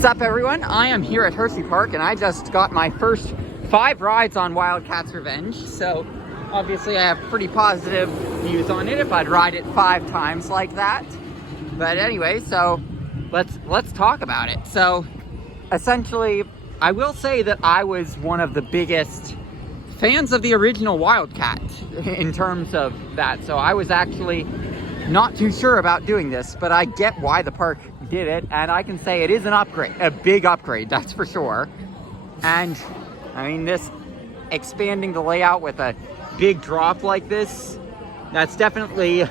What's up, everyone? I am here at Hershey Park and I just got my first 5 rides on Wildcat's Revenge. So obviously I have pretty positive views on it if I'd ride it 5 times like that. But anyway, so let's talk about it. So essentially, I will say that I was one of the biggest fans of the original Wildcat in terms of that. So I was actually not too sure about doing this, but I get why the park did it, and I can say it is an upgrade, a big upgrade, that's for sure. And I mean, this expanding the layout with a big drop like this, that's definitely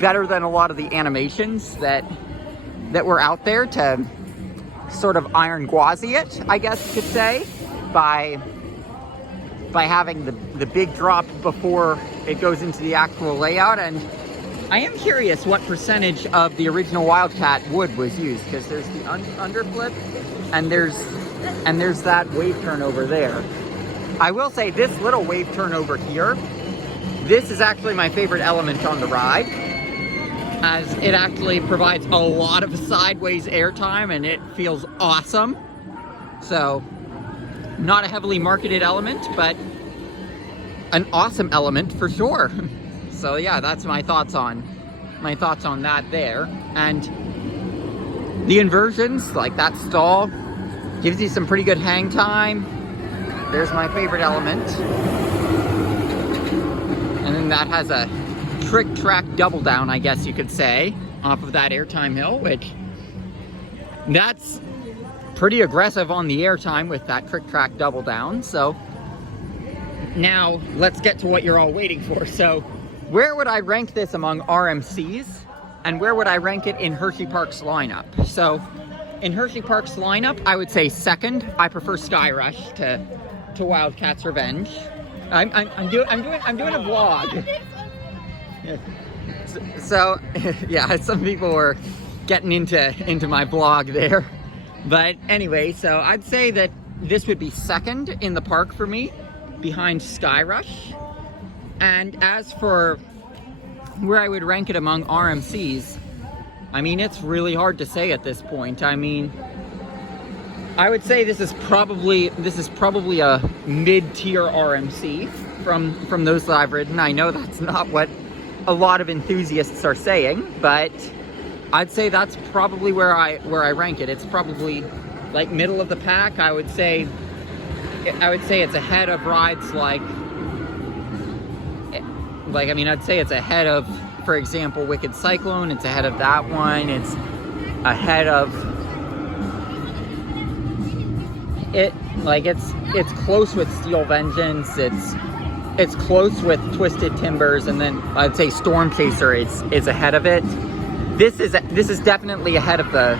better than a lot of the animations that were out there to sort of iron gauzy it, I guess you could say, by having the big drop before it goes into the actual layout. And I am curious what percentage of the original Wildcat wood was used, because there's the underflip and there's that wave turnover there. I will say this little wave turnover here, this is actually my favorite element on the ride, as it actually provides a lot of sideways airtime and it feels awesome. So not a heavily marketed element, but an awesome element for sure. So yeah, that's my thoughts on that there. And the inversions, like that stall, gives you some pretty good hang time. There's my favorite element. And then that has a trick track double down, I guess you could say, off of that airtime hill, which that's pretty aggressive on the airtime with that trick track double down. So now let's get to what you're all waiting for. So where would I rank this among RMCs, and where would I rank it in Hershey Park's lineup? So in Hershey Park's lineup, I would say second. I prefer Sky Rush to Wildcat's Revenge. I'm doing a vlog. So yeah, some people were getting into my blog there. But anyway, so I'd say that this would be second in the park for me, behind Sky Rush. And as for where I would rank it among RMCs, I mean, it's really hard to say at this point. I mean, I would say this is probably a mid-tier RMC from those that I've ridden. I know that's not what a lot of enthusiasts are saying, but I'd say that's probably where I rank it. It's probably like middle of the pack. I would say it's ahead of rides I mean, I'd say it's ahead of, for example, Wicked Cyclone. It's ahead of that one. It's ahead of it. Like it's close with Steel Vengeance. It's close with Twisted Timbers, and then I'd say Storm Chaser is ahead of it. This is definitely ahead of the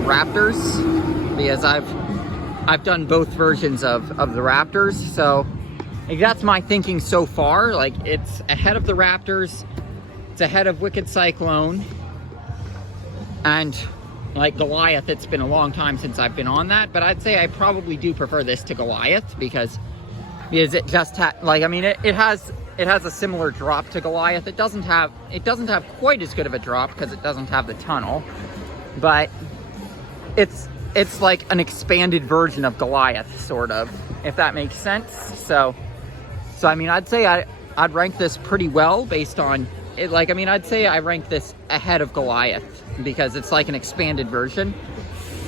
Raptors, because I've done both versions of the Raptors. So like, that's my thinking so far. Like, it's ahead of the Raptors, it's ahead of Wicked Cyclone, and like Goliath, it's been a long time since I've been on that, but I'd say I probably do prefer this to Goliath, because it just it has a similar drop to Goliath. It doesn't have quite as good of a drop because it doesn't have the tunnel, but it's like an expanded version of Goliath, sort of, if that makes sense. So I mean, I'd say I'd rank this pretty well based on it. Like, I mean, I'd say I rank this ahead of Goliath because it's like an expanded version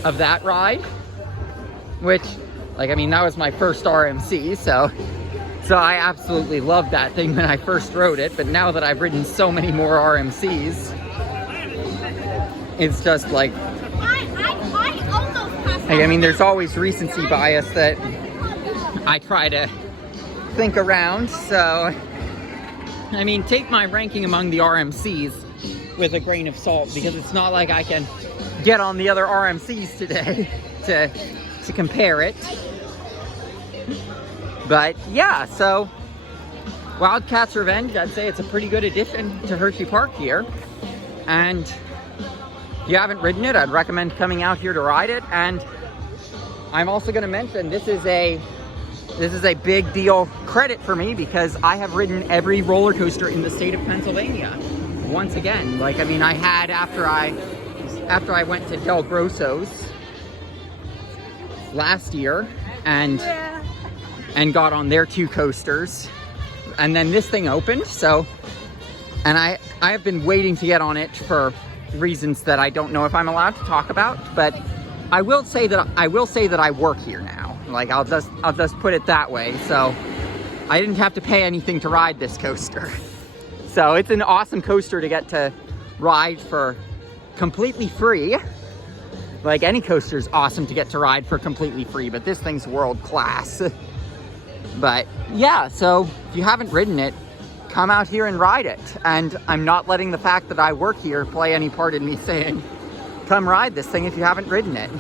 of that ride, which, like, I mean, that was my first RMC, so I absolutely loved that thing when I first rode it. But now that I've ridden so many more RMCs, it's just like I mean, there's always recency bias that I try to think around. So I mean, take my ranking among the RMCs with a grain of salt, because it's not like I can get on the other RMCs today to compare it. But yeah, so Wildcat's Revenge, I'd say it's a pretty good addition to Hershey Park here. And if you haven't ridden it, I'd recommend coming out here to ride it. And I'm also going to mention this is a big deal credit for me, because I have ridden every roller coaster in the state of Pennsylvania. Once again, like, I mean, I had, after I went to Del Grosso's, last year and got on their 2 coasters. And then this thing opened, so, and I have been waiting to get on it for reasons that I don't know if I'm allowed to talk about, but I will say that I work here now. Like, I'll just put it that way. So I didn't have to pay anything to ride this coaster. So it's an awesome coaster to get to ride for completely free. Like, any coaster is awesome to get to ride for completely free, but this thing's world class. But yeah, so if you haven't ridden it, come out here and ride it. And I'm not letting the fact that I work here play any part in me saying, come ride this thing if you haven't ridden it.